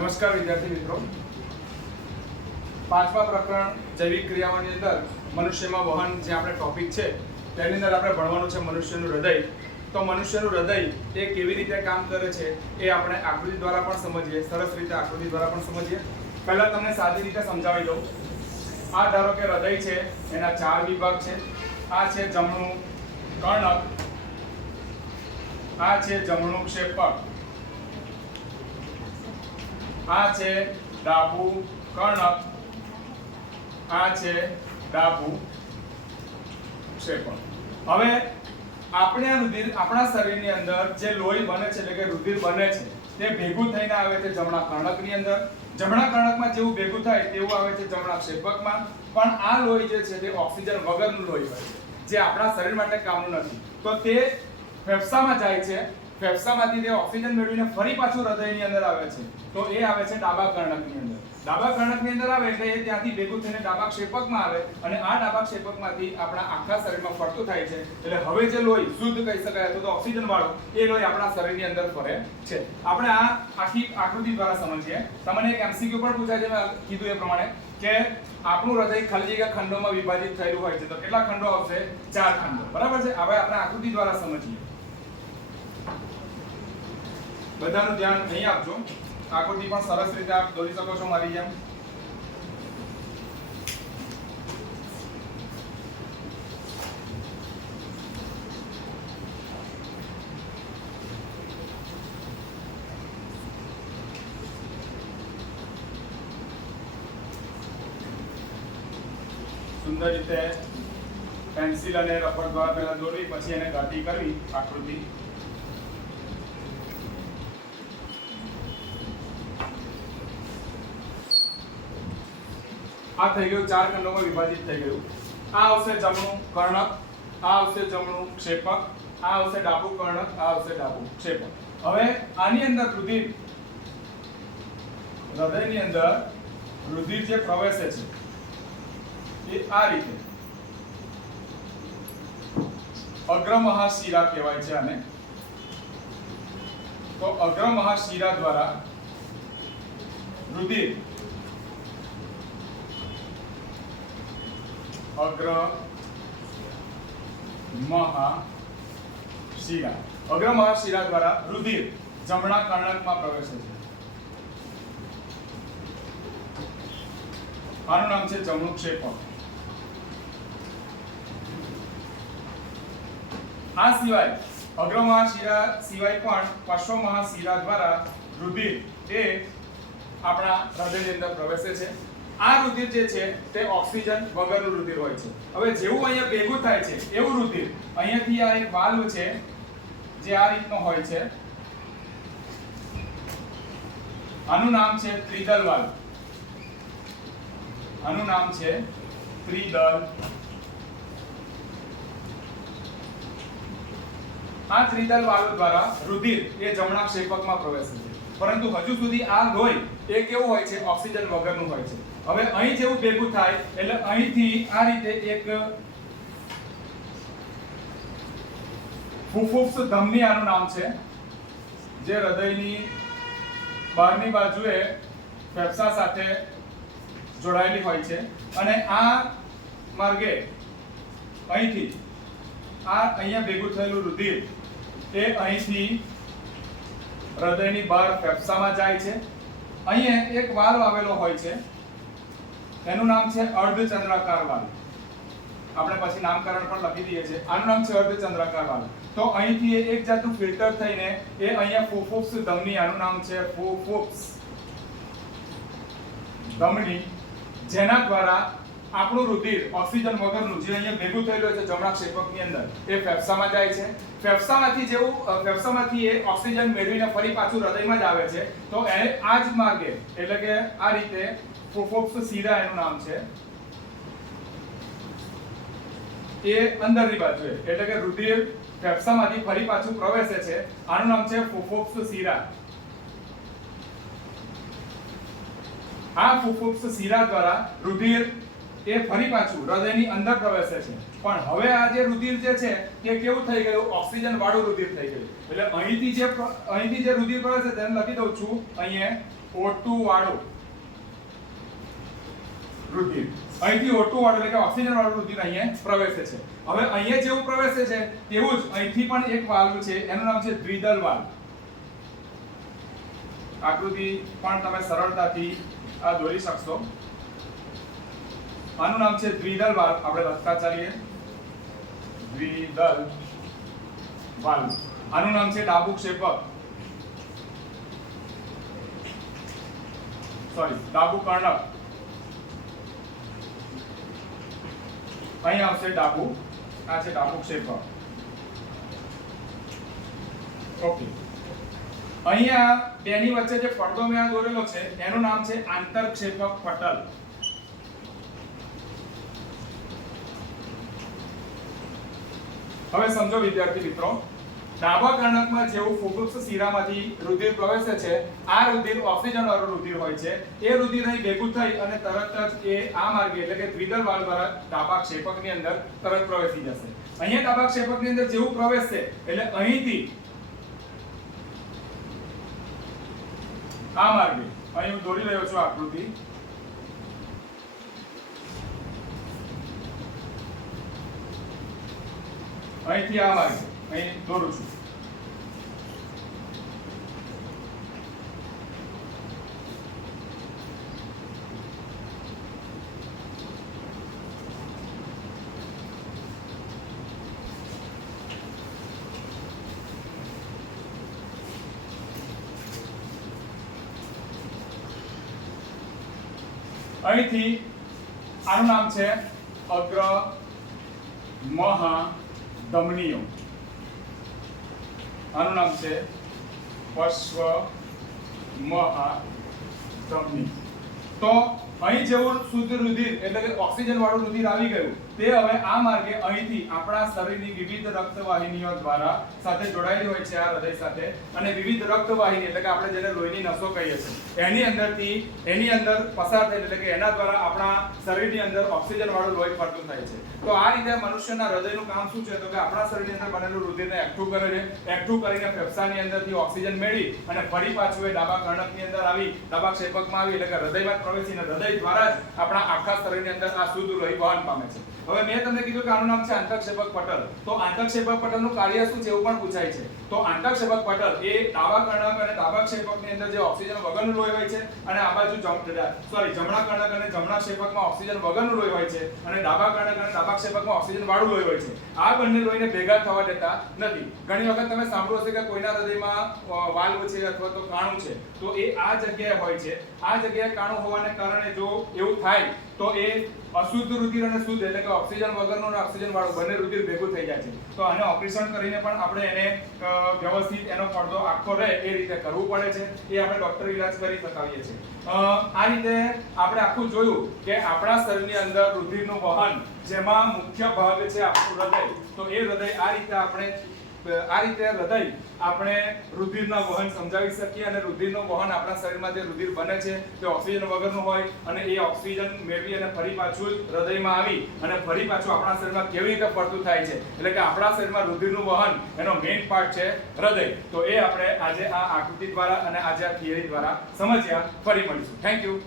નમસ્કાર વિદ્યાર્થી મિત્રો, પાંચમા પ્રકરણ જૈવિક ક્રિયાઓની અંદર મનુષ્યમાં વહન જે આપણે ટોપિક છે તેની અંદર આપણે ભણવાનું છે મનુષ્યનું હૃદય. તો મનુષ્યનું હૃદય એ કેવી રીતે કામ કરે છે એ આપણે આકૃતિ દ્વારા પણ સમજીએ, સરસ રીતે આકૃતિ દ્વારા પણ સમજીએ. પહેલા તમને સાદી રીતે સમજાવી દઉં. આ ધારો કે હૃદય છે, એના 4 વિભાગ છે. આ છે જમણું કર્ણક, આ છે જમણું ક્ષેપક, આ છે ડાબું કર્ણક, આ છે ડાબું ક્ષેપક. હવે આપણે આ રુધિર આપણા શરીરની અંદર જે લોહી બને છે એટલે કે રુધિર બને છે તે ભેગું થઈને આવે છે જમણા કર્ણકની અંદર. જમણા કર્ણકમાં જેવું ભેગું થાય તેવું આવે છે જમણા ક્ષેપકમાં. પણ આ લોહી જે છે તે ઓક્સિજન વગરનું લોહી હોય છે, જે આપણા શરીર માટે કામનું નથી. તો તે ફેફસામાં જાય છે, ફેફસામાંથી તે ઓક્સિજન મેળવીને ફરી પાછું હૃદયની અંદર આવે છે. તો એ આવે છે ડાબા કર્ણકની અંદર. ડાબા કર્ણકની અંદર આવે એટલે એ ત્યાંથી ભેગું થઈને ડાબા ક્ષેપકમાં આવે અને આ ડાબા ક્ષેપકમાંથી આપણા આખા શરીરમાં ફરતું થાય છે. એટલે હવે જે લોહી શુદ્ધ કહી શકાય અથવા તો ઓક્સિજન વાળું એ લોહી આપણા શરીરની અંદર ફરે છે. આપણે આ આખી આકૃતિ દ્વારા સમજીએ. તમને એક MCQ પણ પૂછાય છે, મેં કીધું એ પ્રમાણે કે આપણું હૃદય ખાલી જગ્યા ખંડોમાં વિભાજિત થયેલું હોય છે. તો કેટલા ખંડો આવશે? 4 ખંડો. બરાબર છે. હવે આપણે આકૃતિ દ્વારા સમજીએ. બધાનું ધ્યાન અહીં આપજો. આકૃતિ પણ સરસ રીતે આપ દોરી શકો છો મારી જેમ. સુંદર રીતે પેન્સિલ અને રબર દ્વારા પહેલા દોરવી, પછી એને ઘાટી કરવી આકૃતિ. આ થઈ ગયું, 4 ખંડોમાં વિભાજિત થઈ ગયું. આ આવશે જમણું કર્ણક, આ આવશે જમણું ક્ષેપક, આ આવશે ડાબું કર્ણક, આ આવશે ડાબું ક્ષેપક. હવે આની અંદર રુધિર, હૃદયની અંદર રુધિર જે પ્રવેશે છે એ આ રીતે અગ્રમહાશિરા કહેવાય છે આને. તો અગ્રમહાશિરા દ્વારા રુધિર અગ્રમહાશિરા દ્વારા રુધિર જમણા કર્ણકમાં પ્રવેશે છે. આનું નામ છે જમણું ક્ષેપક. આ સિવાય અગ્રમહાશિરા સિવાય પણ પશ્ચમહાશિરા દ્વારા રુધિર એ આપણા હૃદયની અંદર પ્રવેશે છે. આ રુધિર જે છે તે ઓક્સિજન વગરનું રુધિર હોય છે. હવે જેવું અહીંયા ભેગું થાય છે એવું રુધિર અહીંયાથી આ એક વાલ્વ છે જે આ રીતનો હોય છે. આનું નામ છે ત્રિદલ વાલ્વ. આનું નામ છે ત્રિદલ. આ ત્રિદલ વાલ્વ દ્વારા રુધિર એ જમણા ક્ષેપકમાં પ્રવેશે છે. પરંતુ હજુ સુધી આ લોહી એ કેવું હોય છે? ઓક્સિજન વગરનું હોય છે. હવે અહીં જેવું ભેગું થાય એટલે અહીંથી આ રીતે એક ફુફુસ ધમની આનું નામ છે, જે હૃદયની બહારની બાજુએ ફેફસા સાથે જોડાયેલી હોય છે. અને આ માર્ગે અહીંથી અહીંયા ભેગું થયેલું રુધિર એ અહીંથી હૃદયની બહાર ફેફસામાં જાય છે. અહીંયા એક વાલ્વ આવેલો હોય છે, એનું નામ છે અર્ધચંદ્રાકાર વાલ્વ. આપણે પછી નામકરણ પણ લખી દઈએ છીએ. આનું નામ છે અર્ધચંદ્રાકાર વાલ્વ. તો અહીંથી એક જાતનું ફિલ્ટર થઈને એ અહીંયા ફુફુસ ધમની, આનું નામ છે ફુફુસ ધમની, જેના દ્વારા આપણું રુધિર ઓક્સિજન વગરનું જે અહીંયા ભેગું થયેલું છે જમણા ક્ષેપકની અંદર એ ફેફસામાં જાય છે. ફેફસામાંથી એ ઓક્સિજન મેળવીને ફરી પાછું હૃદયમાં જ આવે છે. તો એ આ જ માર્ગે એટલે કે આ રીતે ફુફુસ શિરા એનું નામ છે, એ અંદરની બાજુએ એટલે કે રુધિર ફેફસામાંથી ફરી પાછું પ્રવેશે છે. આનું નામ છે ફુફુસ શિરા. આ ફુફુસ શિરા દ્વારા રુધિર એ ફરી પાછું હૃદયની અંદર પ્રવેશે છે. પણ હવે આ જે રુધિર જે છે તે કેવું થઈ ગયું? ઓક્સિજન વાળું રુધિર થઈ ગયું. એટલે અહીંથી જે રુધિર પ્રવેશે તેને લખી દઉં છું અહીંયા O2 વાળું રુધિર, અહીંથી O2 વાળું એટલે કે ઓક્સિજન વાળું રુધિર અહીંયા પ્રવેશે છે. હવે અહીંયા જેવું પ્રવેશે છે તેવું જ અહીંથી પણ એક વાલ્વ છે, એનું નામ છે દ્વિદલ વાલ્વ. આકૃતિ પણ તમે સરળતાથી આ દોરી શકશો. આનું નામ છે દ્વિદલ વાલ્વ. આપણે લખતા ચાલીએ, દ્વિદલ વાલ્વ. આનું નામ છે ડાબુ ક્ષેપક, ડાબુ કર્ણક. અહીં આવશે ડાબુ, આ છે ડાબુ ક્ષેપક. ઓકે, અહીંયા બેની વચ્ચે જે પડદો મેં આ દોરેલો છે એનું નામ છે આંતરક્ષેપક પટલ. હવે સમજો વિદ્યાર્થી મિત્રો, ડાબા કર્ણકમાં જેવું ફુફુસ શિરામાંથી રુધિર પ્રવેશે છે, આ રુધિર ઓક્સિજન વાળું રુધિર હોય છે. એ રુધિર અહીં ભેગું થઈ અને તરત જ એ આ માર્ગે એટલે કે દ્વિદલ વાલ્વ દ્વારા ડાબા ક્ષેપકની અંદર તરત પ્રવેશી જશે. અહીંયા ડાબા ક્ષેપકની અંદર જેવું પ્રવેશશે એટલે અહીંથી આ માર્ગે, અહીં હું દોરી રહ્યો છું આકૃતિ, અહીંથી આ માર્ગે અહીં દોરું છું. અહીંથી આનું નામ છે અગ્ર મહાધમનીઓ, આનું નામ છે પશ્વ મહાધમની. તો અહીં જેવું શુદ્ધ રુધિર એટલે કે ઓક્સિજન વાળું રુધિર આવી ગયું, તે હવે આ માર્ગે અહીંથી આપણા શરીરની વિવિધ રક્તવાહિનીઓ દ્વારા સાથે જોડાયેલી હોય છે આ હૃદય સાથે, અને વિવિધ રક્તવાહિની એટલે કે આપણે જેને લોહીની નસો કહીએ છીએ એની અંદર પસાર થાય એટલે કે એના દ્વારા આપણા શરીરની અંદર ઓક્સિજન વાળું લોહી ફરતું થાય છે. તો આ રીતે મનુષ્યના હૃદયનું કામ શું છે? તો કે આપણા શરીરની અંદર બનેલું રુધિરને એકઠું કરે છે, એકઠું કરીને ફેફસાની અંદરથી ઓક્સિજન મેળવી અને ફરી પાછું એ ડાબા કર્ણકની અંદર આવી, ડાબા ક્ષેપકમાં આવી એટલે કે હૃદયમાં પ્રવેશીને હૃદય દ્વારા જ આપણા આખા શરીરની અંદર આ શુદ્ધ લોહી વહન પામે છે. હવે મેં તમને કીધું કે આનું નામ છે આંતરક્ષેપક પટલ. તો આંતરક્ષેપક પટલનું કાર્ય શું છે એવું પણ પૂછાય છે. તો આંતરક્ષેપક પટલ એ ડાબા કર્ણક અને ડાબા ક્ષેપકની અંદર જે ઓક્સિજન વગરનું લોહી હોય છે, અને આ બાજુ જમણા કર્ણક અને જમણા ક્ષેપકમાં ઓક્સિજન વગરનું લોહી હોય છે, અને ડાબા કર્ણક અને ડાબા ક્ષેપકમાં ઓક્સિજન વાળું લોહી હોય છે. આ બંને લોહીને ભેગા થવા દેતા નથી. ઘણી વખત તમે સાંભળ્યું હશે કે કોઈના હૃદયમાં વાલ્વ છે અથવા તો કાણું છે, તો એ આ જગ્યાએ હોય છે. આ જગ્યાએ કાણું હોવાને કારણે જો એવું થાય તો એ અશુદ્ધ રુધિર અને શુદ્ધ એટલે કે ઓક્સિજન વગરનું અને ઓક્સિજન વાળું બંને રુધિર ભેગું થઈ જાય છે. તો આને ઓપરેશન કરીને પણ આપણે એને વ્યવસ્થિત એનો પડદો આખો રહે એ રીતે કરવું પડે છે. એ આપણે ડોક્ટર ઇલાજ કરી શકાવીએ છીએ. આ રીતે આપણે આખું જોયું કે આપણા શરીરની અંદર રુધિરનું વહન, જેમાં મુખ્ય ભાગ છે આપણું હૃદય. તો એ હૃદય આ રીતે હૃદય આપણે રુધિરના વહન સમજાવી શકીએ, અને રુધિરનું વહન આપણા શરીરમાં જે રુધિર બને છે તે ઓક્સિજન વગરનું હોય, અને એ ઓક્સિજન મેળવી અને ફરી પાછું હૃદયમાં આવી અને ફરી પાછું આપણા શરીરમાં કેવી રીતે ફરતું થાય છે, એટલે કે આપણા શરીરમાં રુધિરનું વહન એનો મેઇન પાર્ટ છે હૃદય. તો એ આપણે આજે આ આકૃતિ દ્વારા અને આજે આ થિયરી દ્વારા સમજ્યા. ફરી મળીશું. Thank you.